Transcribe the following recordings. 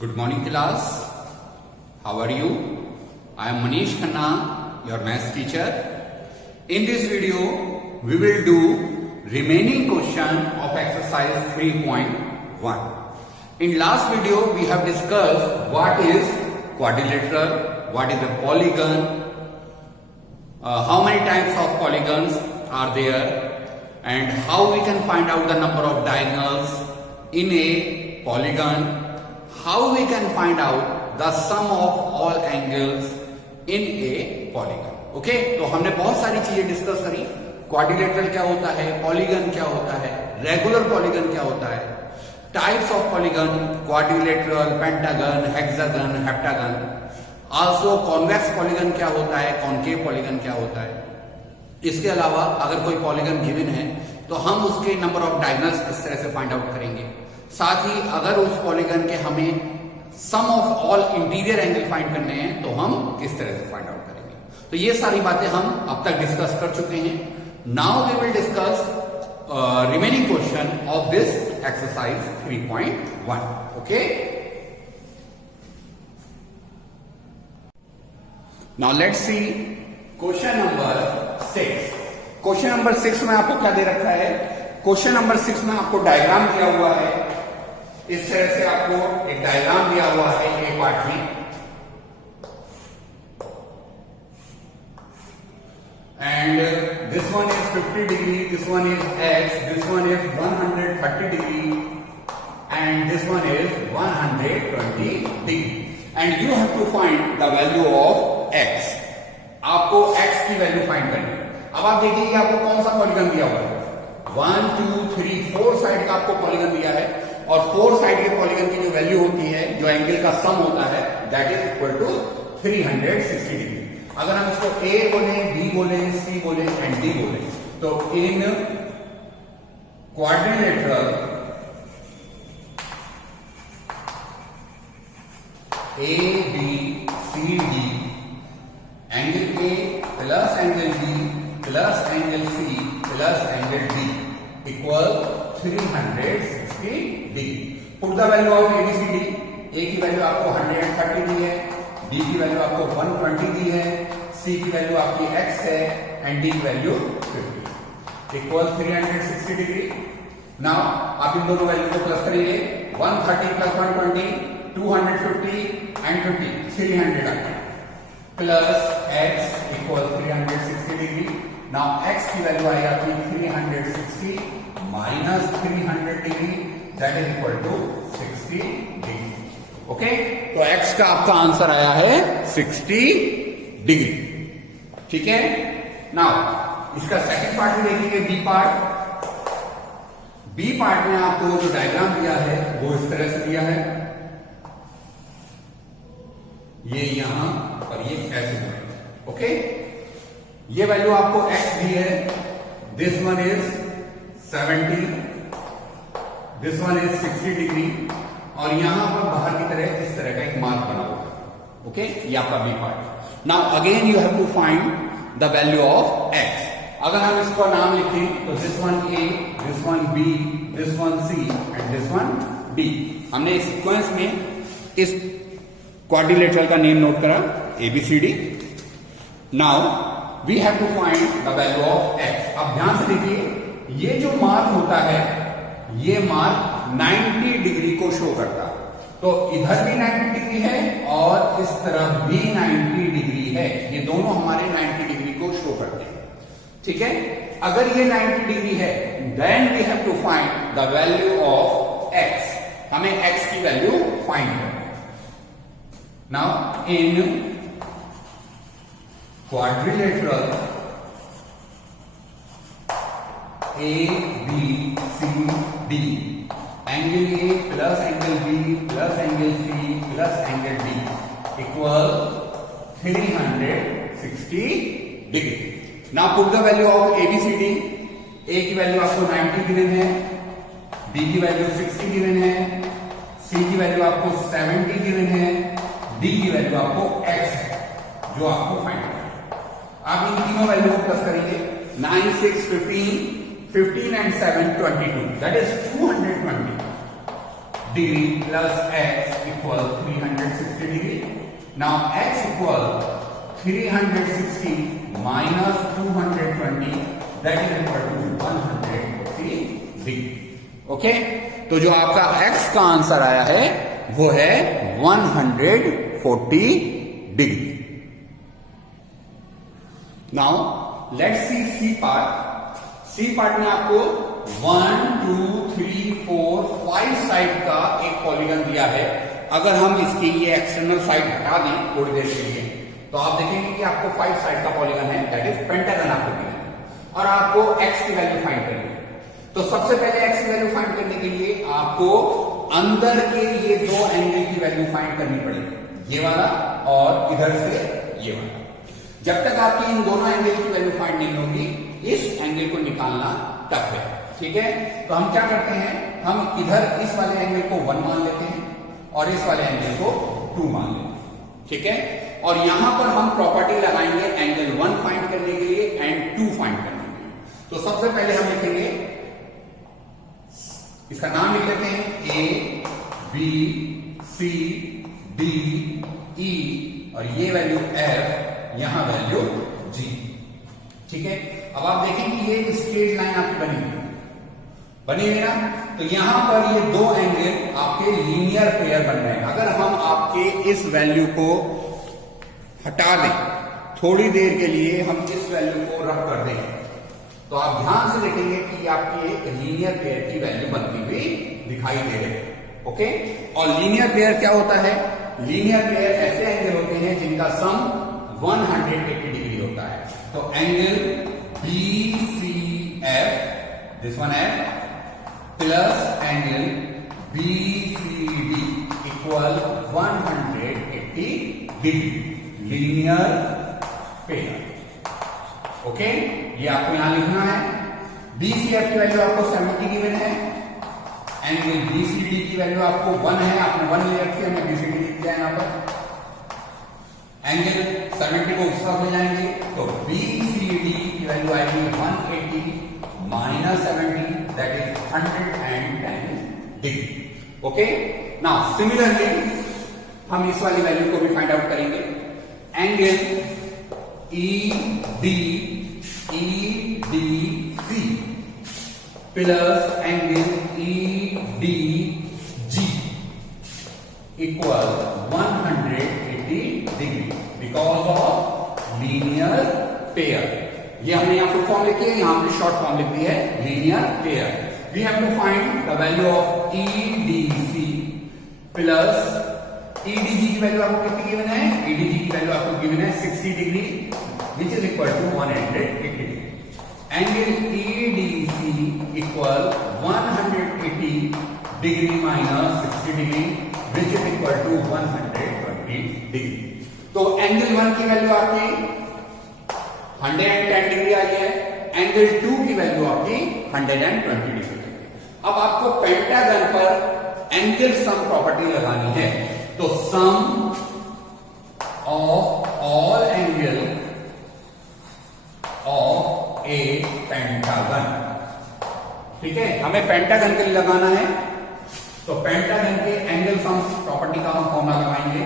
Good morning class. How are you? I am Manish Khanna, your maths teacher. In this video, we will do remaining question of exercise 3.1. In last video, we have discussed what is quadrilateral, what is a polygon, how many types of polygons are there, and how we can find out the number of diagonals in a polygon. How we can find out the sum of all angles in a polygon. Okay, तो हमने बहुत सारी चीजें discuss करी. Quadrilateral क्या होता है, polygon क्या होता है, रेगुलर पॉलीगन क्या होता है, types of polygon, quadrilateral, pentagon, hexagon, heptagon. Also convex polygon क्या होता है, कॉन्केव पॉलीगन क्या होता है. इसके अलावा अगर कोई पॉलीगन गिवन है तो हम उसके नंबर ऑफ डायगोनल्स किस तरह से फाइंड आउट करेंगे. साथ ही अगर उस पॉलीगन के हमें sum of all interior angle find करने हैं तो हम किस तरह से फाइंड आउट करेंगे. तो ये सारी बातें हम अब तक डिस्कस कर चुके हैं. Now we will discuss remaining question of this exercise 3.1. Okay, now let's see question number 6. Question number 6 में आपको क्या दे रखा है. क्वेश्चन नंबर 6 में आपको डायग्राम दिया हुआ है. इस तरह से आपको एक डायग्राम दिया हुआ है एक पार्ट में, and this one is 50 degree, this one is x, this one is 130 degree, and this one is 120 degree, and you have to find the value of x. आपको x की वैल्यू फाइंड करनी है. अब आप देखिए आपको कौन सा पॉलीगन दिया हुआ है. 1 2 3 4 साइड का आपको पॉलीगन दिया है, और 4 साइड के पॉलीगन की जो वैल्यू होती है, जो एंगल का सम होता है, that is equal to 360 degree. अगर हम इसको A बोले, B बोले, C बोले एंड D बोले, तो इन quadrilateral ABCD angle A plus angle B plus angle C plus angle D equal 360 degree. Put the value of ABCD. A की value आपको 130 दी है, B की वैल्यू आपको 120 दी है, C की वैल्यू आपकी x है, एंड D की वैल्यू 50 इक्वल 360 डिग्री. नाउ आप इन दोनों वैल्यू को प्लस करेंगे. 130 प्लस 120 250 एंड 50 300 आता है, plus x equal 360 degree. Now x की वैल्यू आई आपकी 360 minus 300 degree, that is equal to 60 degree. Okay, तो x का आपका आंसर आया है 60 डिग्री. ठीक है. नाउ इसका सेकंड पार्ट भी देखेंगे, बी पार्ट. बी पार्ट में आपको जो डायग्राम दिया है वो इस तरह से दिया है. ये यहां और ये ऐसे है. ओके, ये वैल्यू आपको x दी है. This one is 70, this one is 60 degree, और यहां पर बाहर की तरह इस तरह का एक मार्क बना हुआ है. ओके, ये आपका B part. Now again you have to find the value of x. अगर हम इसका नाम लिखें तो this one A, this one B, this one C and this one D. हमने इस सीक्वेंस में इस क्वाड्रिलेटरल का नेम नोट करा, ABCD. Now we have to find the value of x. अब ध्यान से देखिए, ये जो मार्क होता है, ये मार्क 90 डिग्री को शो करता है. तो इधर भी 90 डिग्री है और इस तरफ भी 90 डिग्री है. ये दोनों हमारे 90 डिग्री को शो करते हैं. ठीक है. अगर ये 90 डिग्री है, then we have to find the value of x. हमें x की वैल्यू फाइंड करनी है. Now in quadrilateral ABCD, angle A plus angle B plus angle C plus angle D equal 360 degree. Now put the value of ABCD. A की value आपको 90 given है, B की value 60 given है, C की value आपको 70 given है, D की value आपको x है जो आपको फाइंड करना है. आप इन तीनों वैल्यू को प्लस करेंगे. 9 6 15 15 and 7 22, that is 220. Degree plus x equal 360 degree. Now x equal 360 minus 220 that is equal to 140 degree. Okay, तो जो आपका x का आंसर आया है वो है 140 degree. Now let's see C part. C part में आपको 1 2 3 4 5 साइड का एक पॉलीगन दिया है। अगर हम इसकी ये एक्सटर्नल साइड हटा दें थोड़ी देर के लिए तो आप देखेंगे कि आपको 5 साइड का पॉलीगन है, दैट इज पेंटागन आपको दिया है और आपको x की वैल्यू फाइंड करनी है। तो सबसे पहले x की वैल्यू फाइंड करने के लिए आपको अंदर के ये दो एंगल की वैल्यू फाइंड करनी पड़ेगी, ये वाला और इधर से ये वाला। जब तक आपकी इन दोनों एंगल की वैल्यू फाइंड नहीं होगी इस एंगल को निकालना टफ है। ठीक है, तो हम क्या करते हैं, हम इधर इस वाले एंगल को 1 मान लेते हैं और इस वाले एंगल को 2 मान लेते हैं। ठीक है, और यहां पर हम प्रॉपर्टी लगाएंगे एंगल 1 फाइंड करने के लिए एंड 2 फाइंड करने के लिए। तो सबसे पहले हम लिखेंगे, इसका नाम लिख लेते हैं A B C D E और ये वैल्यू एफ, यहां वैल्यू जी। ठीक है, अब आप देखें कि ये स्ट्रेट लाइन आपकी बनी हुई ना, तो यहां पर ये दो एंगल आपके लीनियर पेयर बन रहे हैं। अगर हम आपके इस वैल्यू को हटा दें थोड़ी देर के लिए, हम इस वैल्यू को रख कर दें तो आप ध्यान से देखेंगे कि आपकी एक लीनियर पेयर की वैल्यू बनती हुई दिखाई दे रही है। ओके, और लीनियर पेयर क्या होता है, लीनियर पेयर ऐसे एंगल होते हैं जिनका सम 180 डिग्री होता है। तो angle BCF, this one F plus angle BCD equal 180 degree, linear pair. Okay, ये आपको यहां लिखना है। BCF की वैल्यू आपको 70 गिवन है, एंगल BCD की वैल्यू आपको 1 है, आपने 1 ले रखी है, हमने BCD लिख दिया यहां पर। एंगल 70 को उस तरफ ले जाएंगे तो BCD की वैल्यू आएगी 180 minus 70 that is 110 degree. Okay, now similarly हम इस वाली वैल्यू को भी फाइंड आउट करेंगे। Angle EDC plus angle EDG equal 180 degree because of linear pair. ये हमने यहां फुल फॉर्म लिखी है, यहां हमने शॉर्ट फॉर्म लिख दी है linear pair. We have to find the value of EDC plus EDG की वैल्यू आपको कितनी गिवन है, EDG की वैल्यू आपको गिवन है 60 degree which is equal to 180 degree. Angle EDC equal 180 degree minus 60 degree which is equal to 120 degree. तो angle 1 की value आपकी 110 डिग्री आई है, एंगल 2 की वैल्यू आपकी 120 डिग्री। अब आपको पेंटागन पर एंगल सम प्रॉपर्टी लगानी है, तो sum of all angle of a pentagon. ठीक है, हमें पेंटागन के लिए लगाना है, तो पेंटागन के एंगल सम प्रॉपर्टी का हम फॉर्मूला लगाएंगे।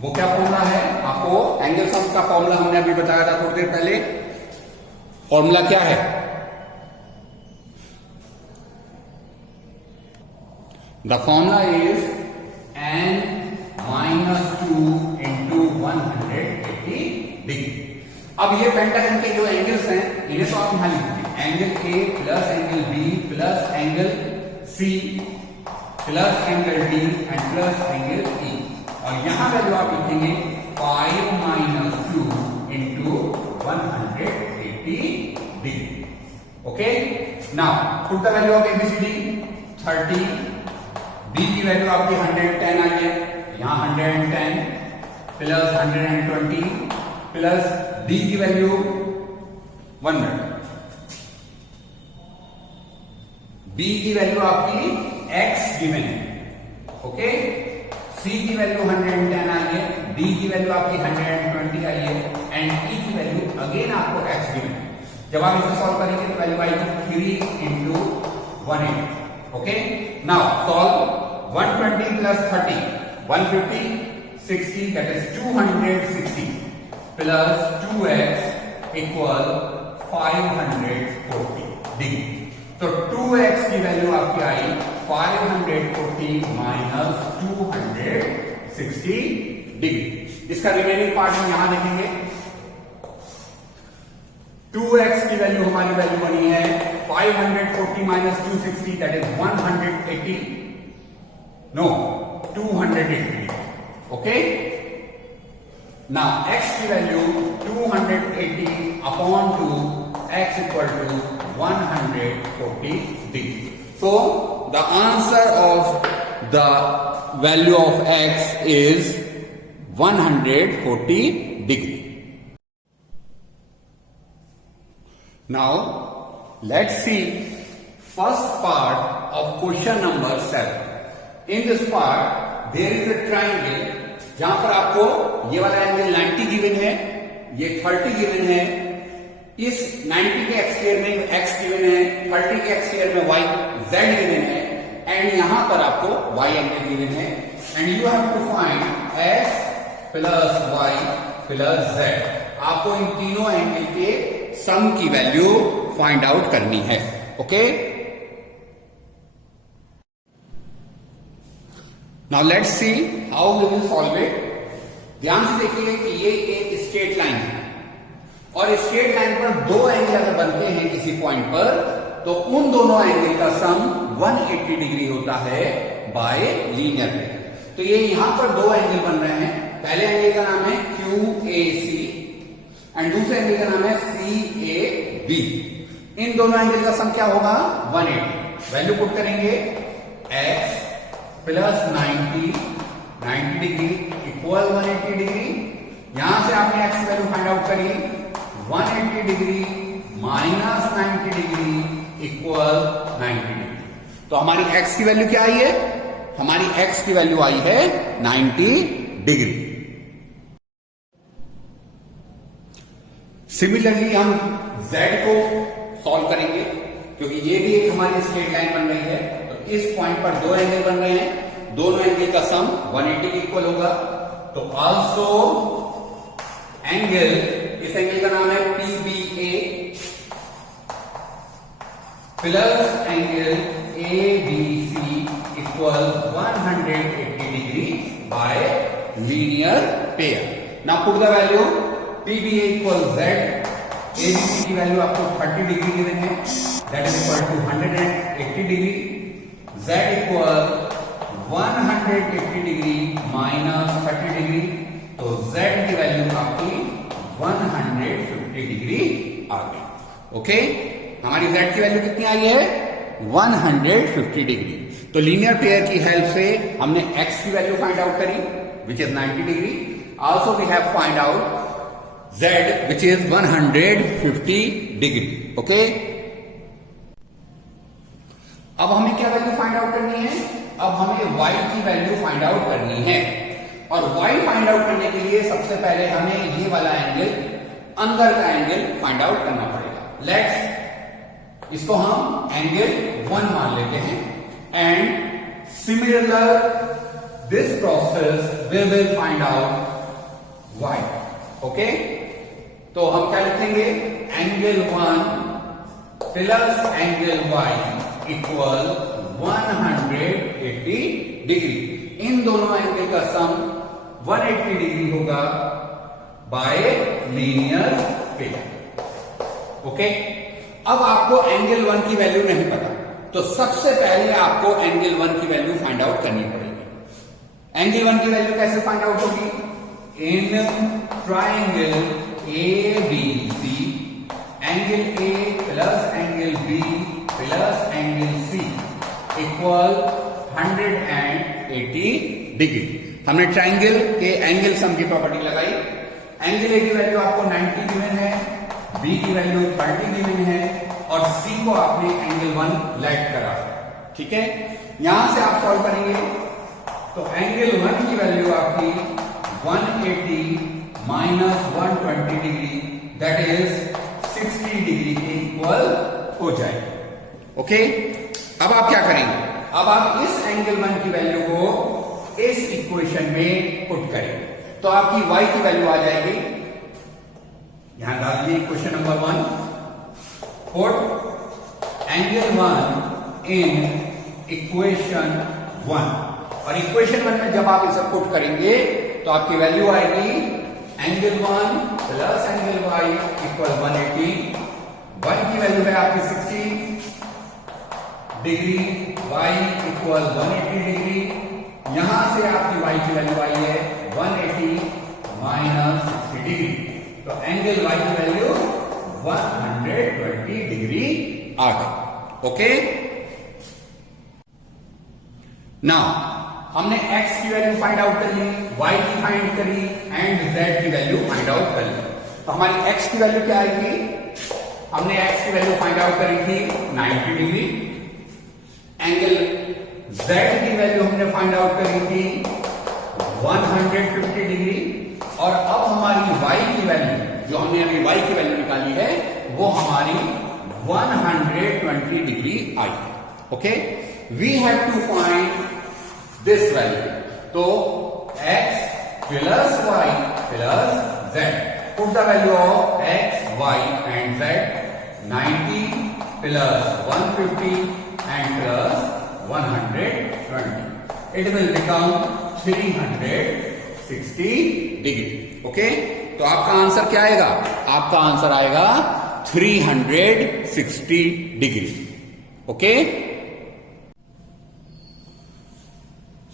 वो क्या फॉर्मूला है, आपको एंगल सम का फॉर्मूला हमने अभी बताया था थोड़ी देर पहले। फॉर्मूला क्या है, the formula is n minus 2 into 180 degree. अब ये पेंटागन के जो एंगल्स हैं इन्हें तो आप यहां लिखेंगे, angle A plus angle B plus angle C plus angle D and plus angle E, और यहां वैल्यू आप लिखेंगे 5 minus 2 into 180 degree. Okay, now put the value of ABCD 30, B की वैल्यू आपकी 110 आई है, यहां 110 प्लस 120 प्लस डी की वैल्यू 100, बी की वैल्यू आपकी x गिवन है। ओके, सी की वैल्यू 110 आई है, डी की वैल्यू आपकी 120 आई है एंड ई की वैल्यू अगेन आपको x गिवन है। जब आप इसे सॉल्व करेंगे तो वैल्यू आएगी 3 into 180। Okay, plus 30, 150, 60, that is 260 plus 2x equal 540 degree. तो 2x की वैल्यू आपकी आई 540 माइनस 260 डिग्री। इसका रिमेनिंग पार्ट हम यहां देखेंगे। 2x की वैल्यू हमारी वैल्यू बनी है 540 minus 260, that is 180, no 280। Okay, now x की value 280 upon 2, x equal to 140 degree. So the answer of the value of x is 140 degree. Now let's see first part of question number 7. In this part there is a triangle जहां पर आपको ये वाला angle 90 given है, ये 30 given है, इस 90 के एक्सटीरियर में x गिवन है, 30 के एक्सटीरियर में y z गिवन है, एंड यहां पर आपको y एंगल गिवन है, and you have to find x plus y plus z। आपको इन तीनों एंगल के सम की वैल्यू फाइंड आउट करनी है। Okay, now let's see how we will solve it. ध्यान से देखिए कि ये एक स्ट्रेट लाइन है और स्ट्रेट लाइन पर दो एंगल अगर बनते हैं किसी पॉइंट पर तो उन दोनों एंगल का सम 180 डिग्री होता है बाय लीनियर मेथड। तो ये यहां पर दो एंगल बन रहे हैं। पहले एंगल का नाम है QAC एंड दूसरे एंगल का नाम है CAB। इन दोनों एंगल का सम क्या होगा 180। वैल्यू पुट करेंगे x plus 90 degree equal 180 degree. यहां से आपने x की वैल्यू फाइंड आउट करी 180 degree minus 90 degree equal 90 degree. तो हमारी x की वैल्यू क्या आई है? हमारी x की वैल्यू आई है 90 डिग्री। सिमिलरली हम z को सॉल्व करेंगे क्योंकि ये भी एक हमारी स्ट्रेट लाइन बन रही है। तो इस पॉइंट पर दो एंगल बन रहे हैं, दोनों एंगल का सम 180 के इक्वल होगा। तो आल्सो एंगल, इस एंगल का नाम है PBA plus angle ABC equal 180 degree by linear pair. Now put the value PBA equal Z, ABC की वैल्यू आपको 30 डिग्री गिवन है, that is equal to 180 degree. Z equal 180 degree minus 30 degree, तो Z की value आपकी 150 degree आ गई। Okay, हमारी Z की value कितनी आई है 150 डिग्री। तो लीनियर पेयर की हेल्प से हमने x की वैल्यू फाइंड आउट करी which is 90 degree. Also we have find out Z which is 150 degree. Okay, अब हमें क्या वैल्यू फाइंड आउट करनी है? अब हमें y की वैल्यू फाइंड आउट करनी है और y फाइंड आउट करने के लिए सबसे पहले हमें ये वाला एंगल, अंदर का एंगल फाइंड आउट करना पड़ेगा। लेट्स इसको हम एंगल 1 मान लेते हैं and similar this process we will find out y। Okay, तो हम क्या लिखेंगे? Angle 1 plus angle y equal 180 degree. इन दोनों एंगल का सम 180 डिग्री होगा बाय लीनियर पेयर। ओके, अब आपको एंगल 1 की वैल्यू नहीं पता, तो सबसे पहले आपको एंगल 1 की वैल्यू फाइंड आउट करनी पड़ेगी। एंगल 1 की वैल्यू कैसे फाइंड आउट होगी? In triangle ABC, angle A plus angle B plus angle C equal 180 degree. हमने ट्राइंगल के एंगल सम की प्रॉपर्टी लगाई। एंगल A की वैल्यू आपको 90 गिवन है, B की वैल्यू 30 गिवन है और C को आपने एंगल 1 लेट करा। ठीक है, यहां से आप सॉल्व करेंगे तो एंगल 1 की वैल्यू आपकी 180 minus 120 degree, that is 60 degree के इक्वल हो जाएगी। ओके, अब आप क्या करेंगे? अब आप इस एंगल 1 की वैल्यू को इस इक्वेशन में पुट करेंगे तो आपकी y की वैल्यू आ जाएगी, यहां डाल दीजिए question number 1, put angle 1 in equation 1, और इक्वेशन 1 में जब आप इसे पुट करेंगे तो आपकी वैल्यू आएगी angle 1 plus angle y equal 180, 1 की वैल्यू है आपकी 60 डिग्री, y इक्वल 180 डिग्री, यहां से आपकी y की वैल्यू आई है 180 माइनस 60 डिग्री, तो एंगल y की वैल्यू 120 डिग्री आ गई। ओके, नाउ हमने x की वैल्यू फाइंड आउट कर ली, y की फाइंड करी एंड z की वैल्यू फाइंड आउट कर ली, तो हमारी x की वैल्यू क्या आएगी, हमने x की वैल्यू फाइंड आउट करी थी 90 डिग्री, एंगल z की वैल्यू हमने फाइंड आउट करी थी 150 डिग्री, और अब हमारी y की वैल्यू जो हमने अभी y की वैल्यू निकाली है वो हमारी 120 डिग्री आई है। Okay, we have to find this value, तो x plus y plus z, put the value of x, y and z, 90 plus 150 and plus 120, it will become 360 degree. Okay, तो आपका आंसर क्या आएगा, आपका आंसर आएगा 360 degree. Okay,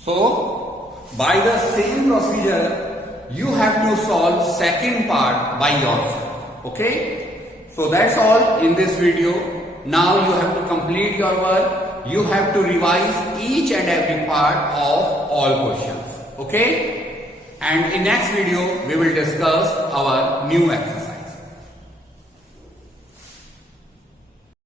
so by the same procedure you have to solve second part by yourself. Okay, so that's all in this video. Now you have to complete your work, you have to revise each and every part of all questions. Okay, and in next video we will discuss our new exercise.